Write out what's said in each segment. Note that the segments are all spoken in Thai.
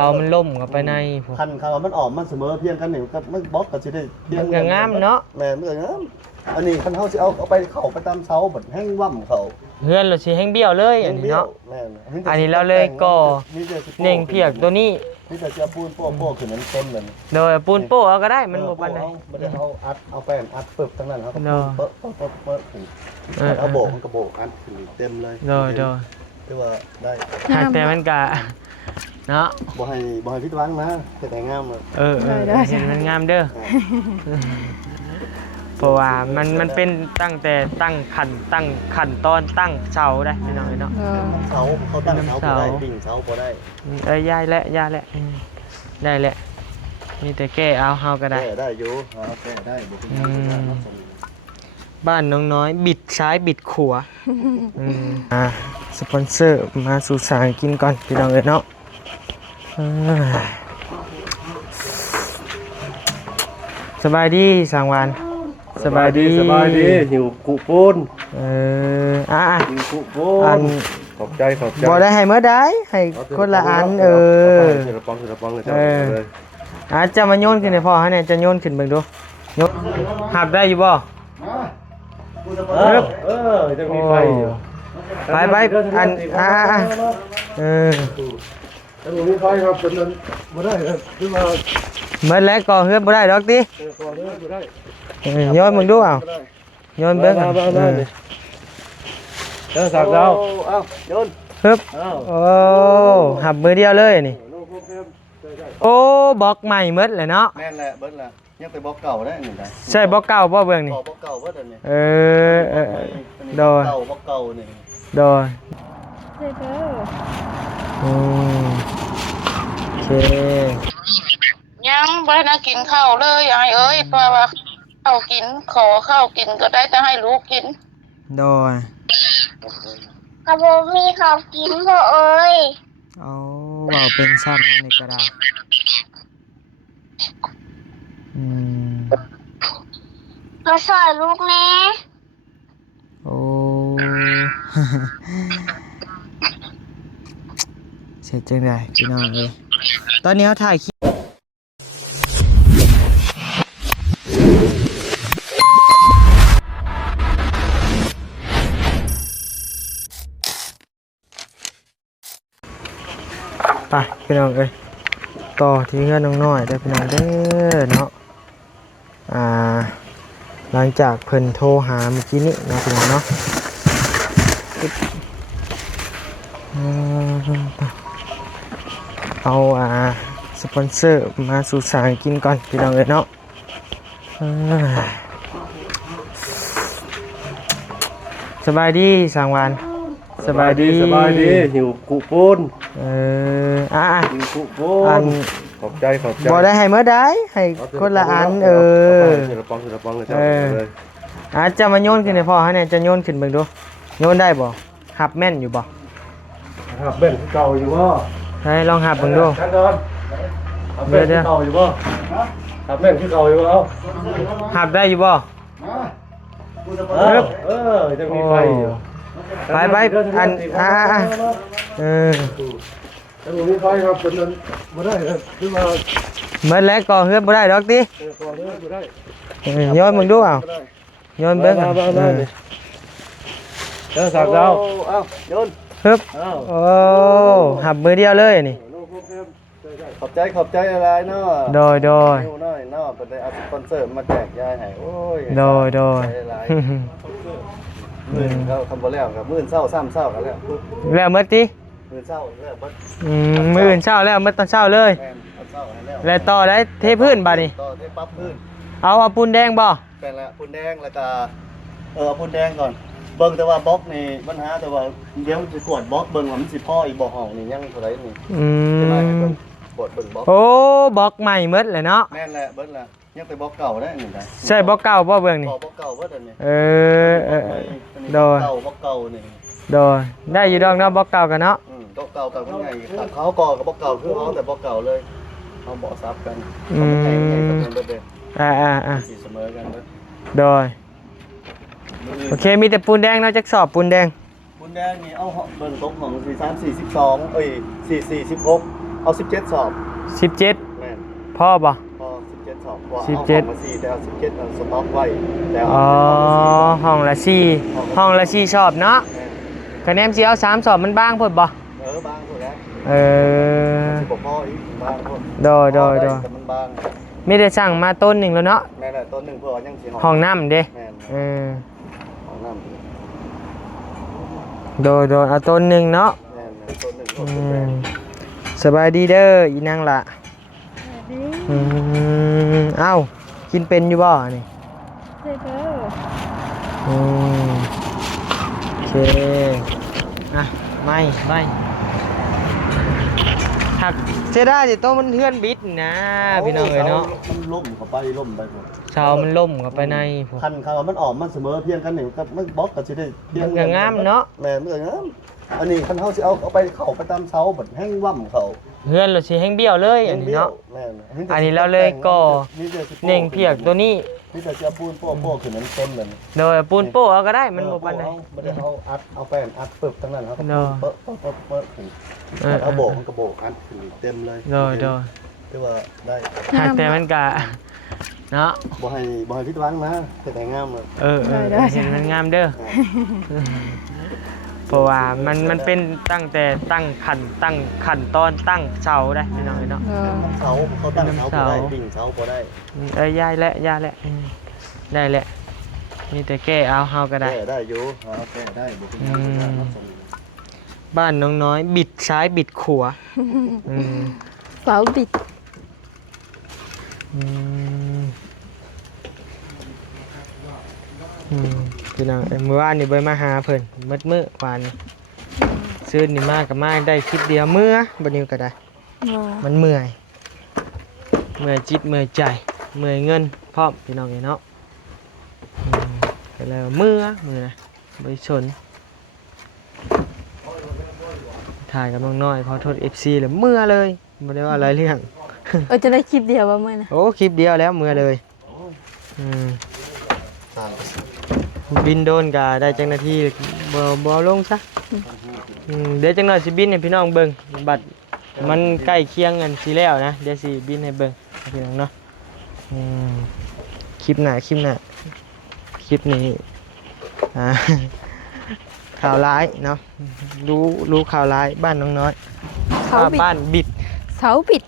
ามันล่มกับไปในคันเขามันออกมันเสมอเพียงกันนี่ก็มันบล็อกก็สิได้เพียง มันก็งามเนาะแม่มันก็งามอันนี้คันเฮาสิเอาไปเข้าไปตามเสาบัดแห้งว่ำเขา เฮือนเราสิแห้งเบี้ยวเลยอันนี้เนาะ แม่น อันนี้เราเลยก็เน่งเพียกตัวนี้นี่จะปูนโป๊ะขึ้นนั้นเต็มเลย โดยปูนโป้เอาก็ได้มันบ่ปานใด บ่ได้เอาแป้งอัดปึบทั้งนั้นครับ เนาะ เปิ้ลขึ้นเอาโบกมันก็โบกอัดขึ้นเต็มเลยโดยคือว่าได้ แต่มันก็เนาะบ่ให้ผิดหวังนะแต่งามเลยเห็นมันงามเด้อเพราะว่ามันเป็นตั้งแต่ตั้งขันตอนตั้งเสาได้พี่น้องเนาะเสาเขาตั้งเสาบ่ได้ปิ้งเสาบ่ได้ย้ายแหละได้แหละมีแต่แก้เอาเฮาก็ได้ได้อยู่แก้ได้บ่บ้านน้องน้อยบิดซ้ายบิดขวาสปอนเซอร์มาสู่สารกินก่อนพี่น้องเนาะสบายดีสังวานสบายดีหิวกุปูนหิวกุปูนขอบใจบ่ได้ให้เมื่อใดให้คนละอันทีละปองเลยจะมาโยนขึ้นให้พ่อให้เนี่ยจะโยนขึ้นเบิ่งดูยกหับได้อยู่บ่จะมีไฟอยู่ไปอันแต่ผมมีไฟครับเป็นนั้นบ่ได้คือว่าเมื่อแล้วก็เฮือนบ่ได้ดอกติก่อเฮือนบ่ได้โยนมึงดูเอาโยนเบิ่งสักดาวโยนฮึบโอ้หับมือเดียวเลยนี่โอ้บล็อกใหม่หมดเลยเนาะแม่นแหละเบิดละยังไปบล็อกเก่าได้นี่ได้ใช่บล็อกเก่าบ่เบิ่งนี่บล็อกเก่าเบิดอันนี้โดยบล็อกเก่านี่โดยโอเคยังบ่ได้กินข้าวเลยไอ้เอ้ยเพราะว่าข้าวกินขอข้าวกินก็ได้แต่ให้ลูกกินโดยกระโบมีข้าวกินพ่อเอ้ยเอาว่าเป็นซ้ำนั่นนี่ก็ได้มาสอนลูกแน่โอ้เสร็จจังไดพี่น้องเอ้ยตอนนี้เขาถ่ายคลิปไปพี่น้องเอ้ยต่อที่เพื่อนน้องน้อยได้พี่น้องเด้อเนาะหลังจากเพิ่นโทรหาเมื่อกี้นี้นะพี่น้องเนาะเอาสปอนเซอร์มาสู่สารกินก่อนพี่น้องเอ้ยเนาะสบายดีสังวานสบายดีหิวกุปูนหิวกุปูนขอบใจบ่ได้ให้เมื่อใดให้คนละอันทีละปองเลยจะมาโยนขึ้นให้พ่อให้เนี่ยจะโยนขึ้นเบิ่งดูโยนได้บ่หับแม่นอยู่บ่หับแม่นคือเก่าอยู่บ่ให้ลองหับเบิ่งดูเดี๋ยวเก่าอยู่บ่หับแม่นคือเก่าอยู่บ่เอาหับได้อยู่บ่จะมีไฟอยู่ไปอันแต่ผมมีไฟครับเป็นนั้นบ่ได้คือว่าเมื่อแล้วก็เฮือนบ่ได้ดอกติก่อเฮือนบ่ได้โยนมึงดูเอาโยนเบิ่งสักดาวโยนฮึบโอ้หับมือเดียวเลยนี่ขอบใจอะไรเนาะโดยน้อยเนาะเป็นได้สปอนเซอร์มาแจกยายให้โอ้ยโดยเขาทำบ่แล้วครับมื้อเช้าซ้ำเช้ากันแล้วมื้อติมื้อเช้าแล้วมื้อเช้าแล้วมื้อตอนเช้าเลยแล้วต่อได้เทพื้นบัดนี้ต่อเทปั๊บพื้นเอาปูนแดงบ่เป็นแล้วปูนแดงแล้วก็ปูนแดงก่อนเบิ่งแต่ว่าบล็อกนี่ปัญหาแต่ว่าเดี๋ยวสิกวดบล็อกเบิ่งว่ามันสิพออีกบ่ห้องนี่ยังเท่าไหร่นี่กดเบิ่งบล็อกโอ้บล็อกใหม่หมดเลยเนาะแม่นแหละเบิดละยังไปบล็อกเก่าได้นี่ได้ใช่บล็อกเก่าบ่เบิ่งนี่บล็อกเก่าเบิดอันนี้โดยบล็อกเก่านี่โดยได้อยู่ดอกเนาะบล็อกเก่ากันเนาะบล็อกเก่ากับมันใหญ่เขาก่อกับบล็อกเก่าคือเอาแต่บล็อกเก่าเลยเอาเบาะซับกันใหญ่กับมันเบิดเด้สิเสมอกันเบิดโดยโอเคมีแต่ปูนแดงเนาะจักสอบปูนแดงนี่เอาเบิ่งตรงของ43 42 44 16 เอา17สอบ 17 แม่น พ่อบ่ พอ17สอบพอเอา 17 ของมา4แต่เอา17เอาสต็อกไว้แต่เอา อ๋อ ของมา4 ห้องละ4ห้องละ4ชอบเนาะ แม่น คะแนนสิเอา3สอบมันบ้างพุ่นบ่ บางพุ่นแล้ว เออ สิบ่พออีกบางพุ่น โดยแต่มันบาง มีได้สั่งมาต้นหนึงแล้วเนาะ แม่นแหละต้นหนึงเพื่อว่ายังสิ ห้องน้ำเด้ แม่น เออ ห้องน้ำ โดยเอาต้นหนึงเนาะ แม่นต้นหนึง อืมสบายดีเด้ออีนางละอืมเอ้ากินเป็นอยู่บ่นี่ ใช่เด้อ อืมโอเคอ่ะไม่หักเสียดายแต่โตมันเฮือนบิดนะพี่น้องเอ้ยเนาะ มันล่มเข้าไปล่มไปพุ่น เสามันล่มเข้าไปในพวก คันเขามันออกมันเสมอเพียงกันนี่ก็มันบล็อกก็สิได้เพียง มันก็งามเนาะ แม่นมันก็งามอันนี้คันเฮาสิเอาไปเข้าไปตามเสาบัดแห้งว่ำเขา เฮือนเราสิแห้งเบี้ยวเลยอันนี้เนาะ แม่น อันนี้เราเลยก่อ มีแต่สิโป้ เน่งเพียกตัวนี้ มีแต่จะปูนโป้ขึ้นนั้นเต็มเลย โดยปูนโป้เอาก็ได้มันบ่ปานใด บ่ได้เอาอัดเอาแป้นอัดปึบทั้งนั้นครับ เนาะ เปิ้ลขึ้นเอาโบกมันก็โบกอัดขึ้นเต็มเลย โดย ถือว่าได้ หากแต่มันก็เนาะ บ่ให้ผิดหวังนะแต่งามเลย เออเห็นมันงามเด้อเพราะว่ามันเป็นตั้งแต่ตั้งขันตอนตั้งเสาได้พี่น้องเนาะ เสาเขาตั้งเสาบ่ได้ปิ่งเสาบ่ได้ ย้ายแหละได้แหละมีแต่แก้เอาเฮาก็ได้ แก้ได้อยู่แก้ได้บ่เป็นหยัง บ้านน้องน้อยบิดซ้ายบิดขวาอืม เสาบิด อืมพี่น้องเมื่อวานนี่เบิ่มาหาเพิ่นมื้อวานนี่ซื้อนี่มากับมาได้คลิปเดียวเมื่อบ่นิวก็ได้ มันเมื่อยจิตเมื่อยใจเมื่อยเงินพร้อมพี่น้องเนาะก็แล้วเมื่อนะบริชนถ่ายกับน้องน้อยขอโทษ FC เลยเมื่อเลยไม่ได้ว่าอะไรเรื่อง จะได้คลิปเดียวว่าเมื่อนะ โอ้คลิปเดียวแล้วเมื่อเลยบินโดนกะได้จังนาทีบ่ลงซะเดี๋ยวจังหน่อยสิบินให้พี่น้องเบิ่งบัดมันใกล้เคียงกันสิแล้วนะเดี๋ยวสิบินให้เบิ่งพี่น้องเนาะคลิปหน้าคลิปนี้ข่าวร้ายเนาะรู้ข่าวร้ายบ้านน้องน้อย เขาบิด บ้านบิด เสาบิด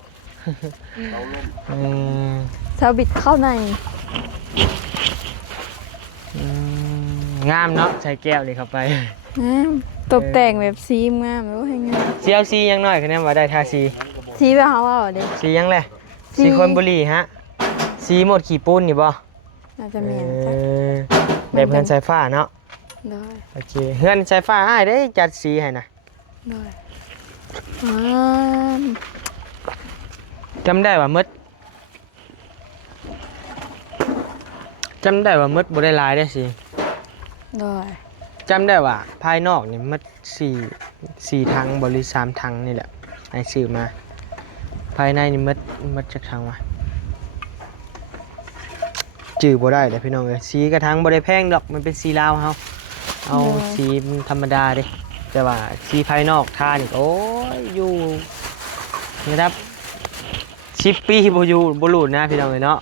เสาบิดเข้าใน งามเนาะใช้แก้วเลยเข้าไป ตกแต่งแบบซีมงามแล้วให้งาม เซียวซียังน้อยคะแนนว่าได้ทาซี ซีแบบเขาว่าเด็ก ซียังแหละ ซี ซีคนบุรีฮะซีหมดขี่ปูนนี่บ่ น่าจะมีจ้ะ แบบเพื่อนสายฟ้าเนาะ ได้ โอเคเพื่อนสายฟ้าให้ได้จัดสีให้นะ ได้ม จำได้ว่ามืดบ่ได้หลายได้สิ ได้ จำได้ว่าภายนอกนี่มัดสี่ถังบริ3ถังนี่แหละไอ้ซื้อมาภายในนี่มัดจักถังวะจื้อบ่ได้เลยพี่น้องเอ้ยสีกระถังบ่ได้แพงดอกมันเป็นสีลาวเฮาเอาสีธรรมดาเด้แต่ว่าสีภายนอกทานี่โอ้ยอยู่นะครับ10 ปีบ่อยู่บ่หลุดนะพี่น้องเอ้ยเนาะ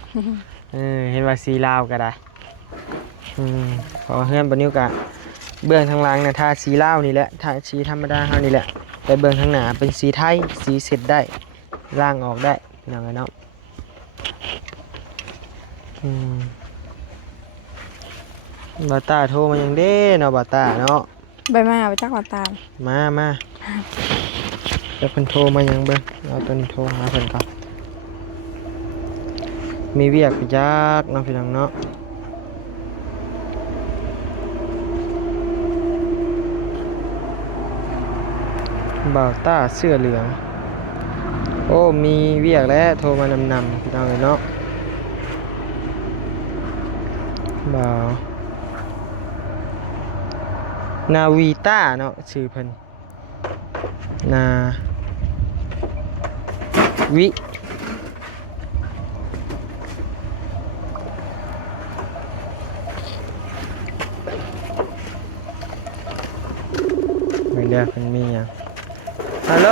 เห็นว่าสีลาวก็ได้พอเฮือนบ่นิ้วกะเบื้องทางหลังน่ะทาสีลาวนี่แหละทาสีธรรมดาเฮานี่แหละแต่เบื้องทางหน้าเป็นสีไทยสีเสร็จได้ล้างออกได้พี่น้องเอ้ยเนาะบาตาโทรมายังเด้เนาะบาตาเนาะ ใบมาไปจักหวัดตาม มาแล้วเพิ่นโทรมายังเบิ่งเอาตัวนี้โทรหาเพิ่นก่อนมีเวียกไปจักเนาะพี่น้องเนาะบ่าวต้าเสื้อเหลืองโอ้มีเวียกแล้วโทรมานำพี่น้องเลยเนาะบ่าวนาวีต้าเนาะชื่อเพิ่นนาวิไม่ได้เพิ่นมีหยังฮัลโหล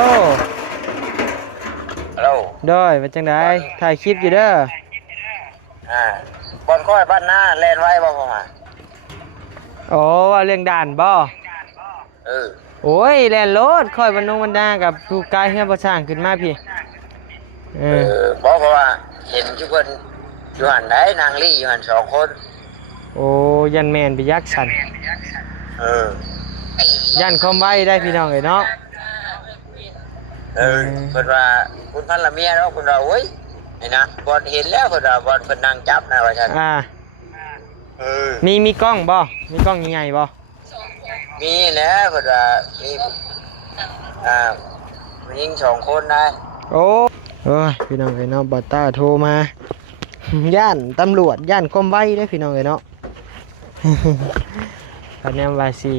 ฮัลโหล ด้วยเป็นจังไดถ่ายคลิปอยู่เด้อ บอลค่อยบ้านหน้าแลนไว้บ่ประมาณ โอ้ว่าเรื่องด่านบ่ เออ โอ้ยแล่นรถค่อยบรรนงบรรดากับผู้กายเฮือนบ่สร้างขึ้นมาพี่เออ บอกเพราะว่าเห็นทุกคนอยู่หันได้นางลี่อยู่หัน2 คน โอ้ยันแมนไปยักษ์สัน เออ ยันคอมไว้ได้พี่น้องเอ้ยเนาะ เพิ่นว่าคุณพันละเมียเนาะคุณว่าโอ้ยนี่นะบอลเห็นแล้วเพิ่นว่าบอลเพิ่นนั่งจับนะว่าซั่น มีกล้องบ่มีกล้องยังไงบ่ มีแล้วเพิ่นว่ามีผู้หญิง2 คนได้ โอ้เอ้ยพี่น้องเอ้ยเนาะบอต้าโทรมาย่านตำรวจย่านคอมไว้ได้พี่น้องเอ้ยเนาะ คะแนนว่าสิ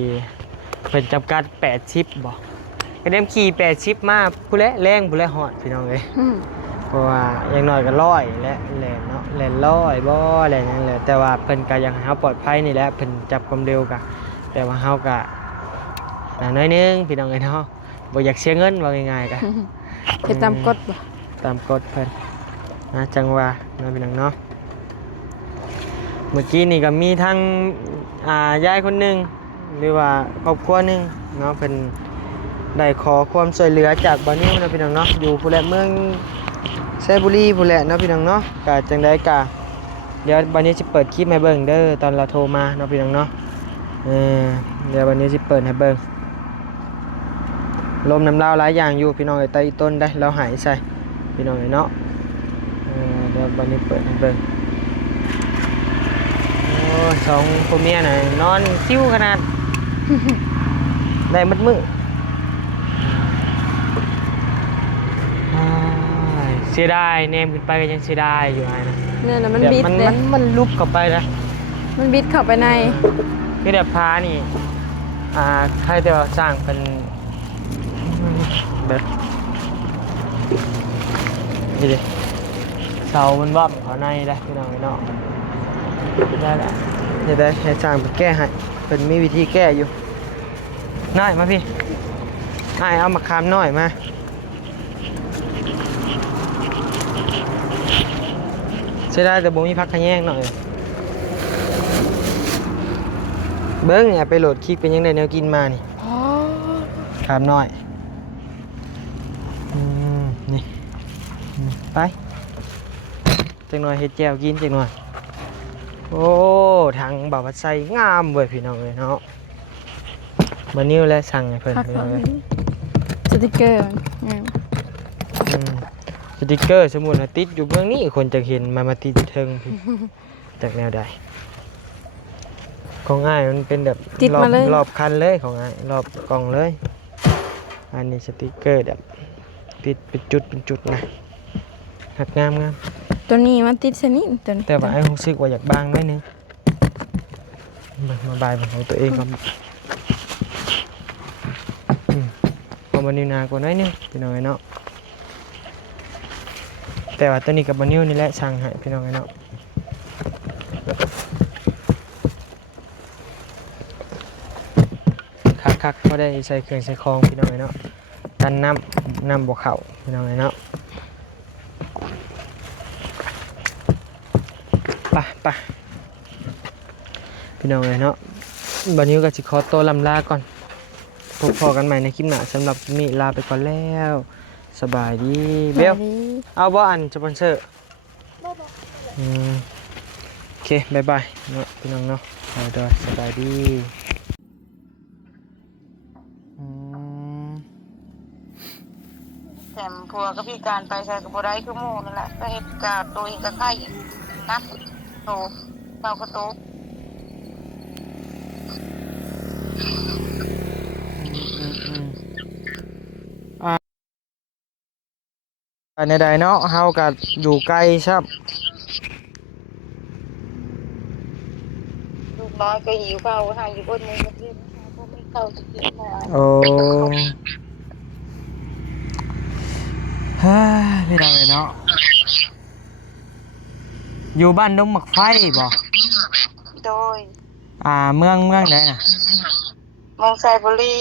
เป็นจำกัด80บ่คะแนนขี่80มาผู้และแรงผู้และฮอดพี่น้องเอ้ย เพราะว่าอย่างน้อยก็100และแล่นเนาะแล่น100บ่แล่นหยังแหละแต่ว่าเพิ่นก็อยากให้เฮาปลอดภัยนี่แหละเพิ่นจับความเร็วก็แต่ว่าเฮาก็น้อยนึงพี่น้องเอ้ยเนาะบ่อยากเสียเงินว่าง่ายๆก็ เฮ็ดตามกฎบ่ ตามกฎเพิ่นนะจังว่าเนาะพี่น้องเนาะเมื่อกี้นี่ก็มีทั้งยายคนหนึงหรือว่าครอบครัวหนึงเนาะเพิ่นได้ขอความช่วยเหลือจากบ่าวนิ้วเนาะพี่น้องเนาะอยู่ผู้แลเมืองไซบุรีผู้แลเนาะพี่น้องเนาะก็จังได๋ก็เดี๋ยวบ่าวนิ้วสิเปิดคลิปให้เบิ่งเด้อตอนเราโทรมาเนาะพี่น้องเนาะเดี๋ยวบ่าวนิ้วสิเปิดให้เบิ่งลมน้ำลาวหลายอย่างอยู่พี่น้องไอ้ใต้ต้นได้เราหายใส่พี่น้องไอ้เนาะเดี๋ยววันนี้เปิดให้เบิ่งโอ้สองพ่อเมียน่ะนอนซิ่วขนาด ได้มัดมือเสียดายแนมขึ้นไปก็ยังเสียดายอยู่ไอ้นะ เนี่ยน่ะมัน เดี๋ยว บิด มัน เด้ มันลุกเข้าไปนะ มันบิดเข้าไปใน คือเดี๋ยวพานี่ใครแต่ว่าสร้างเป็นแบบนี่ดิเสามันวับเขาในได้พี่น้องไอ้น้องได้แหละเดี๋ยวได้ให้สร้างไปแก้ให้เป็นมีวิธีแก้อยู่น้อยมาพี่น้อยเอามาคามน้อยมาเสียดายแต่บ่มีพักขะแยงหน่อยเบิ้งเนี่ยไปโหลดคลิกเป็นยังไงแนวกินมานี่คามน้อยนี่ไปจังหน่อยเฮ็ดแจ่วกินจังหน่อยโอ้ทางบ่าวพัดไส้งามเว้ยพี่น้องเลยเนาะมานิ้วและสั่งให้เพิ่น พัก พี่ ก่ น้ อ อน งเลย สติกเกอร์มัน สติกเกอร์สมุดติดอยู่เบื้องนี้คนจะเห็นมาติดเทิงพี่ จากแนวใดของง่ายมันเป็นแบบรอบคันเลยของง่ายรอบกล่องเลยอันนี้สติกเกอร์แบบติดเป็นจุดนะหักงาม ตัวนี้มันติดสนิทตัวนี้ แต่ว่าไอ้รู้สึกว่าอยากบางหน่อยนึงมาบายของตัวเองครับพอมานิวนากว่าน้อยนึงพี่น้องไอ้เนาะแต่ว่าตัวนี้กับบานิวนี่แหละช่างให้พี่น้องไอ้เนาะคักๆก็ได้ใส่เครื่องใส่คองพี่น้องไอ้เนาะกันน้ำบวกเข่าพี่น้องไอ้เนาะไปพี่น้องเลยเนาะบัดนี้ก็สิขอตัวลำลาก่อนพบพอกันใหม่ในคลิปหน้าสำหรับคลิปนี้ลาไปก่อนแล้วสบายดีเบลเอาบ่อันสปอนเซอร์โอเคบายบายเนาะพี่น้องเนาะไปด้วยสบายดีแถมพัวก็พิการไปใส่กระโบได้คือหมู่นั่นแหละก็เฮ็ดกาตัวเองก็ไข่นักโตเราก็โต ในใดเนาะเฮาก็อยู่ไกลครับ ลูกน้อยก็หิวข้าวหาอยู่บนมือก็กินพวกไม่เข้าจะกินหน่อย โอ้ฮ่าพี่น้องเลยเนาะอยู่บ้านดงหมักไฟบ่ โดย เมืองไหนน่ะ เมืองไซบุรี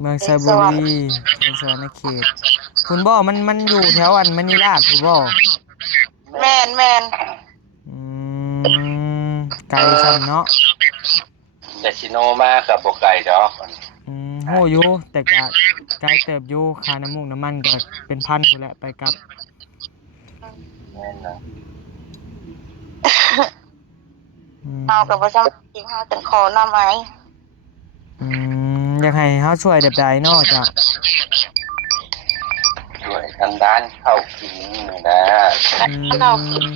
เมืองไซบุรีแขวงสวรรณเขตคุณบ่มันอยู่แถวอันมณีราชคุณบ่ แม่น อืไกลซ้ำเนาะ แต่ชิโนมากับบ่ไก่ดอก โหอยู่แต่ก็ไกลเติบอยู่ค่าน้ำมูกน้ำมันก็เป็นพันพุ่นแหละไปกลับ แม่นนะ เอากับประจำจริงเฮาจังขอนำไว้ อยากให้เฮาช่วยแบบใดเนาะจ้ะ ช่วยทางด้านเข้ากินนี่นะ เข้ากิน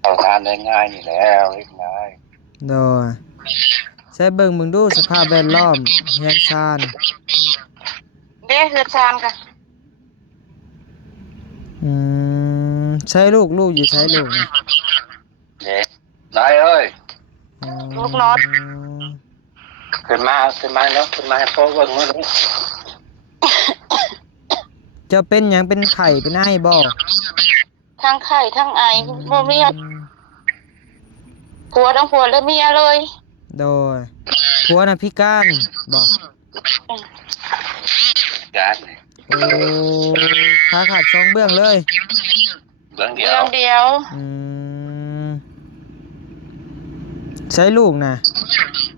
เข้าทานได้ง่ายนี่แล้วเล็กน้อย โดยใช้เบิ่งมึงดูสภาพแวดล้อมเฮือนซ่าน เด้เฮือดชานกะ ใช้ลูกอยู่ใช้ลูกนะ เด็กน้อยเอ้ย ลูกน้อย ขึ้นมาเนาะขึ้นมาให้พ่อเบิ่งมื้อนี้ จะเป็นหยังเป็นไข่เป็นไอ้บ่ ทั้งไข้ทั้งไอบ่มีผัวทั้งผัวและเมียเลย โดยผัวน่ะพิการบ่ การนี่ โอ้ขาขาดสองเบื้องเลย เบิ่งเดีย เรื่ ว องเดียว ใช้ลูกนะ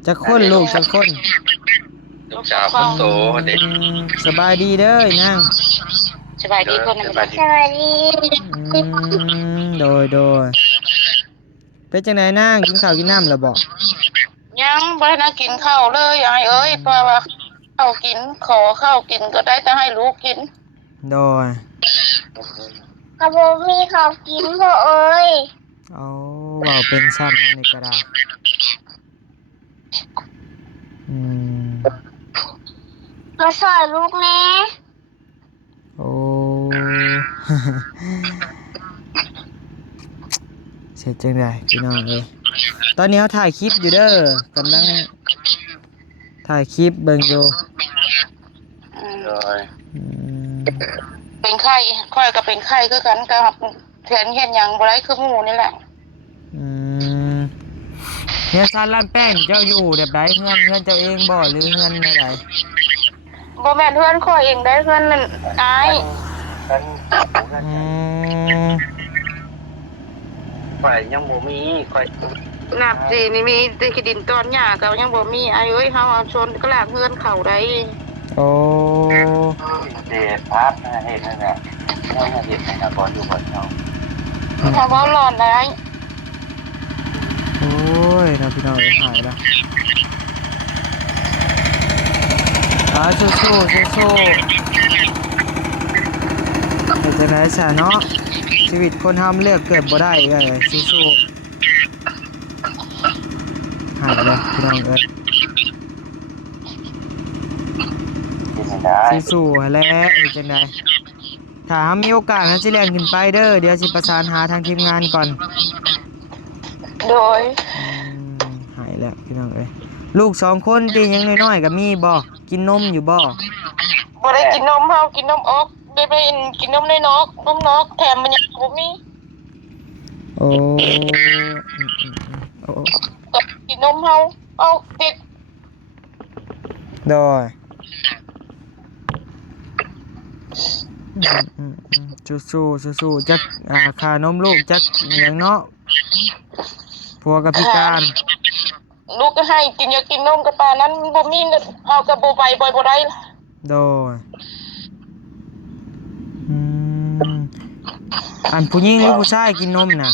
จะคนลูกจะคน ลูกสาวคนโตเด็ก สบายดีเด้อนั่ง สบายดีคน สบายดี สบายดี โดยเป็นจังไหนนั่งกินข้าวกินน้ำแล้วบอก ยังบ่ได้กินข้าวเลยยายเอ้ยเพราะว่าข้าวกินขอข้าวกินก็ได้แต่ให้ลูกกิน โดย กระโบมีข้าวกินพ่อเอ้ย เอาว่าเป็นซ้ำนะในกระดาษมาสอนลูกแน่ โอ้ เสร็จจังไดพี่น้องเอ้ยตอนนี้เขาถ่ายคลิปอยู่เด้อกำลังถ่ายคลิปเบิ่งอยู่ โดย เป็นไข้ค่อยก็เป็นไข้คือกันกับแทนเห็นหยังบ่ได้คือหมู่นี่แหละ เฮียซานร้านแป้งเจ้าอยู่แบบใดเฮือนเจ้าเองบ่หรือเฮือนไหน บ่แม่นเพื่อนข้อยเองได้เพื่อนนั่นอาย กันข่อยยังบ่มีข่อย นับสินี่มีแต่ขี้ดินตอนหญ้าก็ยังบ่มีอายเอ้ยเฮาเอาชนกระลากเฮือนเข้าได้ โอ้ เด็ดภาพเห็นนั่นแหละน้องเห็นในละครอยู่บ่เนาะ ถ้าเว้าร้อนได้ โอ้ยน้องพี่น้องหายแล้วสู้เป็นจังได๋ซะเนาะชีวิตคนเฮามันเลือกเกิดบ่ได้เอ้ยสู้หายแล้วพี่น้องเอ้ย กินได้ สู้ๆแล้วจังได๋ถ้ามีโอกาสนะสิแล่นขึ้นไปเด้อเดี๋ยวสิประสานหาทางทีมงานก่อน โดย หายแล้วพี่น้องเอ้ยลูก2คนที่ยังน้อยๆก็มีบ่กินนมอยู่บ่ บ่ได้กินนมเฮากินนมอกได้ไปกินนมในนกนมนกแถมมันยังบ่มี โอ้ ก็กินนมเฮาเอาติด โดยสู้จักค่านมลูกจักเลี้ยงเนาะผัวกับพิการ ลูกก็ให้กินอยากกินนมกับปลานั้นบ่มีเงินเฮาก็บ่ไปบ่ได้ โดยอันผู้หญิงหรือผู้ชายกินนมน่ะ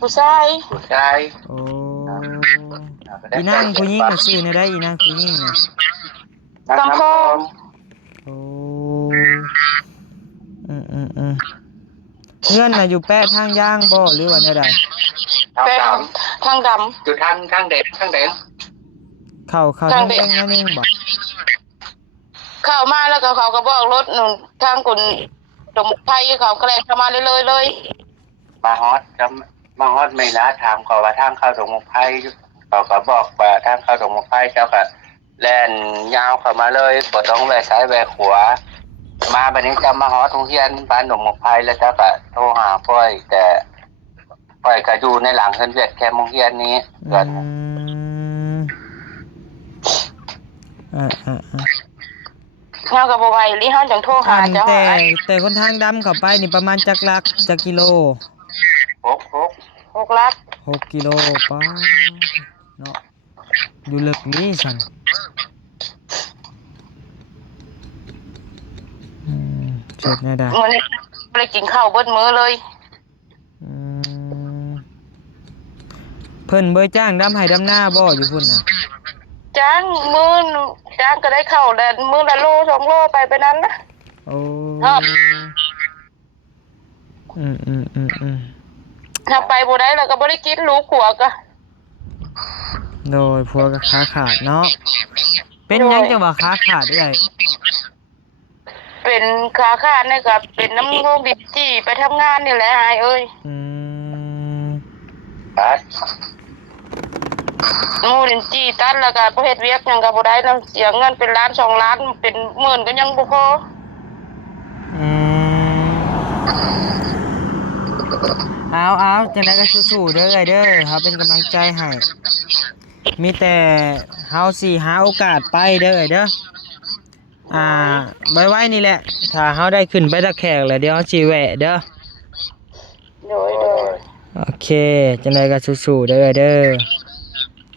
ผู้ชาย โอ้อีนางผู้หญิงน่ะชื่อได้อีนางผู้หญิงน่ะ กำพอง โอ้เงื่อนน่ะอยู่แปะทางย่างบ่หรือว่าแนวใด เป็นทางดำ อยู่ทางแดง เข้าทางแดงนั่นเองบ่ เข้ามาแล้วก็เขาก็บอกรถนู่นทางคนตรงไทยเขาก็แล่นเข้ามาเลย มาฮอดไม่ละถามเขาว่าทางเข้าตรงมุกไผ่เขาก็บอกว่าทางเข้าตรงมุกไผ่เจ้าก็แล่นยาวเข้ามาเลยบ่ต้องแวะซ้ายแวะขวามาบัดนี้จะมาฮอดโรงเรียนบ้านหนองมุกไผ่แล้วเจ้าก็โทรหาพ่อยแต่พ่อยก็อยู่ในหลังเพิ่นเวียดแค่โรงเรียนนี้เดือน อ่าอ่าอ่า เฮาก็บ่ไหวลิเฮาจังโทรหาเจ้า แต่คนทางดำเข้าไปนี่ประมาณจักลักจักกิโล 6 ลัก 6 กิโลป้าเนาะอยู่ลึกนี้สันเสร็จแน่ได้ มื้อนี้บ่ได้กินข้าวเบิดมื้อเลย อืมเพิ่นเบยจ้างดำให้ดำหน้าบ่อยู่พุ่นน่ะ จ้างมื้อจ้างก็ได้ข้าวแต่มื้อละโล2โลไปนั้นนะ โอ้ ครับ อืม ถ้าไปบ่ได้แล้วก็บ่ได้กินลูกขัวก็ โดยพวกก็ขาขาดเนาะเป็นหยังจังว่าขาขาดได้ เป็นขาขาดนี่ก็เป็นน้ำมูกดิบจี้ไปทำงานนี่แหละอายเอ้ย อืม มูดินจี้ตัดแล้วก็บ่เฮ็ดเวียกหยังก็บ่ได้นำเสียเงินเป็นล้าน2ล้านเป็นหมื่นก็ยังบ่พอ อืมเอาจังได๋ก็สู้ๆเด้อเอ้ยเด้อเฮาเป็นกำลังใจให้มีแต่เฮาสิหาโอกาสไปเด้อเอ้ยเด้อไว้นี่แหละถ้าเฮาได้ขึ้นไปตะแขกแล้วเดี๋ยวเฮาสิแวะเด้อ โดย โอเคจังไดก็สู้ๆเด้อเอ้ยเด้อ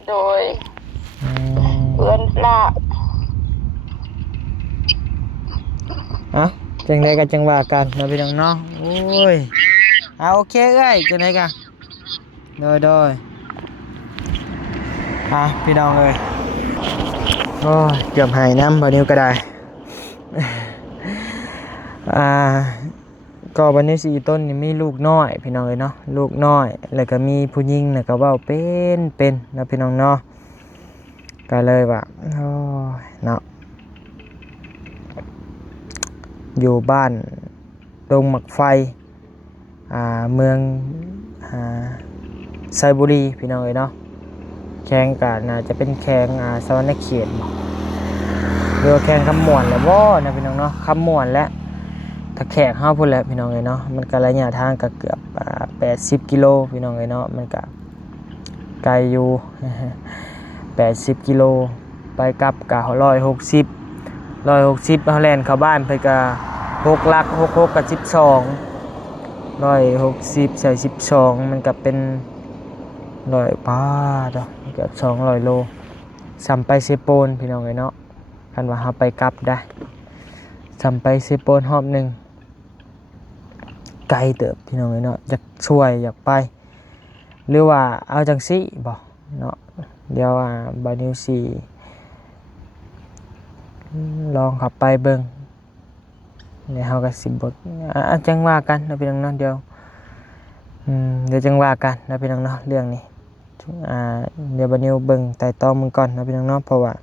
โดย อืม เอื้อนละ จังไดก็จังว่ากันเนาะพี่น้องเนาะโอ้ยโอเคเอ้ยจังไดก็โดยพี่น้องเอ้ยโอ้ยเกือบหายน้ำบ่นิ้วก็ได้ ก็บันนี้4ต้นนี่มีลูกน้อยพี่น้องเอ้ยเนาะลูกน้อยแล้วก็มีผู้หญิงน่ะก็เว้าเป็นนะพี่น้องเนาะก็เลยว่าโอ้ยเนาะอยู่บ้านดงหมักไฟเมืองไซบุรีพี่น้องเอ้ยเนาะแข่งกันน่าจะเป็นแข่งสวรรณเขตบ่หรือว่าแข่งคำม่วนแหละบ่นะพี่น้องเนาะคำม่วนและถ้าแขกเฮาพุ่นแหละพี่น้องเอ้ยเนาะมันก็ระยะทางก็เกือบ80กิโลพี่น้องเอ้ยเนาะมันก็ไกลอยู่ 80กิโลไปกลับก็160เฮาแล่นเข้าบ้านเพิ่นก็6ลัก66กับ12 160ใส่12มันก็เป็น100บาทเนาะเกือบ200โลซ้ำไปเซโปนพี่น้องเอ้ยเนาะคันว่าเฮาไปกลับได้ซ้ำไปเซโปนรอบนึงไกลเติบพี่น้องเอ้ยเนาะอยากช่วยอยากไปหรือว่าเอาจังซี่บ่เนาะเดี๋ยวบานิวซีลองขับไปเบิ่งเดี๋ยวเฮาก็สิบ่จังว่ากันเนาะพี่น้องเนาะเดี๋ยวจังว่ากันเนาะพี่น้องเนาะเรื่องนี้เดี๋ยวบานิวเบิ่งไต่ตองมึงก่อนเนาะพี่น้องเนาะเพราะว่า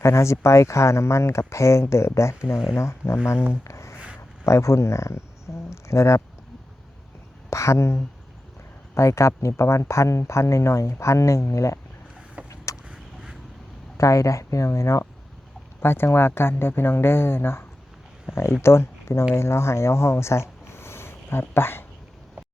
คันเฮาสิไปค่าน้ำมันก็แพงเติบได้พี่น้องเอ้ยเนาะน้ำมันไปพุ่นระดับ1,000ไปกลับนี่ประมาณ1,000หน่อยๆ1,001นี่แหละไกลได้พี่น้องเอ้ยเนาะไปจังว่ากันเด้อพี่น้องเด้อเนาะอีต้นพี่น้องเอ้ยเราหายเอาห้องใส่ไป